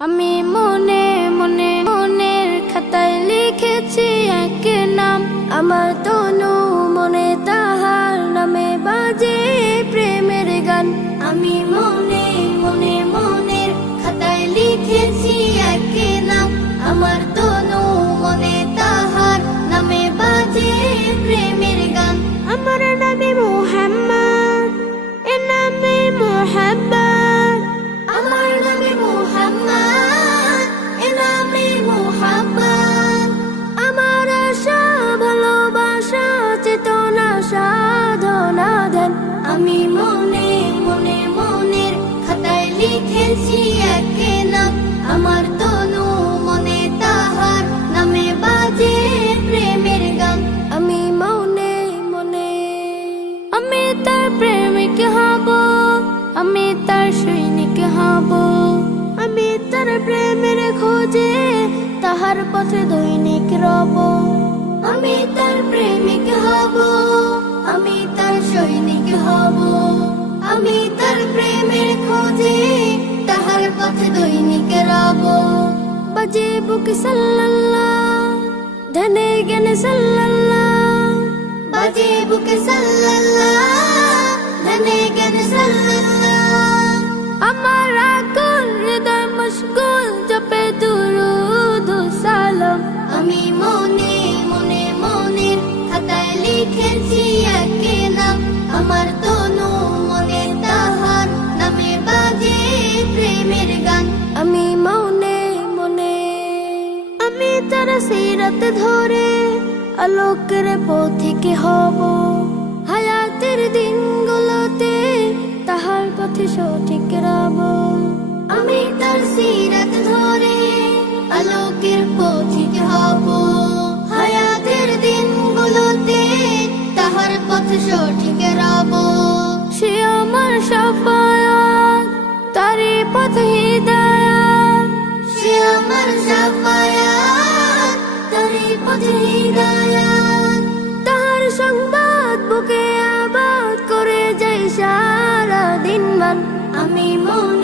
আমি মনে মনে মনের খাতায় লিখেছি এক নাম, আমার তনু মনে তাহার নামে বাজে প্রেমের গান। আমি মনে মনে মনের খাতায় লিখেছি এক নাম, আমার তনু মনে তাহার নামে বাজে প্রেমের গান। আমার নামে মুহাম্মদ, এ নামে মুহাব্বত, আমার নামে মুহাম্মদ, এ নামে মুহাব্বত। আমার আশা ভালোবাসা চেতনা সাধনা ধ্যান। আমি মনে মনে মনের খাতায় লিখেছি এক নাম, আমার তনু মনে তাহার নামে বাজে প্রেমের গান। আমি মনে মনে আমি তার প্রেমিক হব, আমি তার সৈনিক হব, আমি তার প্রেমের খোঁজে তাহার পথে দৈনিক রব। আমি তার প্রেমিক হব, আমি তার সৈনিক হব, আমি তার প্রেমের খোঁজে তাহার পথে দৈনিক রব। বাজে বুকে সাল্লাল্লাহ, ধ্যানে জ্ঞানে সাল্লাল্লাহ, বাজে বুকে সাল্লাল্লাহ, ধ্যানে জ্ঞানে সাল্লাল্লাহ। আমার আকুল হৃদয় মশগুল জপে দুরূদ ও সালাম। আমি মনে মনে মনের খাতায় লিখেছি এক নাম, আমার তনু মনে তাহার নামে বাজে প্রেমের গান। আমি মনে মনে আমি তার সিরাত ধরে আলোকের পথিক হব, হায়াতের দিনগুলোতে তাহার পথে সঠিক রব। আমি তার সিরাত ধরে আলোকের পথিক হব, হায়াতের দিনগুলোতে তাহার পথে সঠিক রব। সে আমার শাফায়াত, তারই পথে হিদায়াত, সে আমার শাফায়াত, তারই পথে হিদায়াত। তাহার সংবাদ বুকে আবাদ করে যাই সারা দিন মান। আমি মনে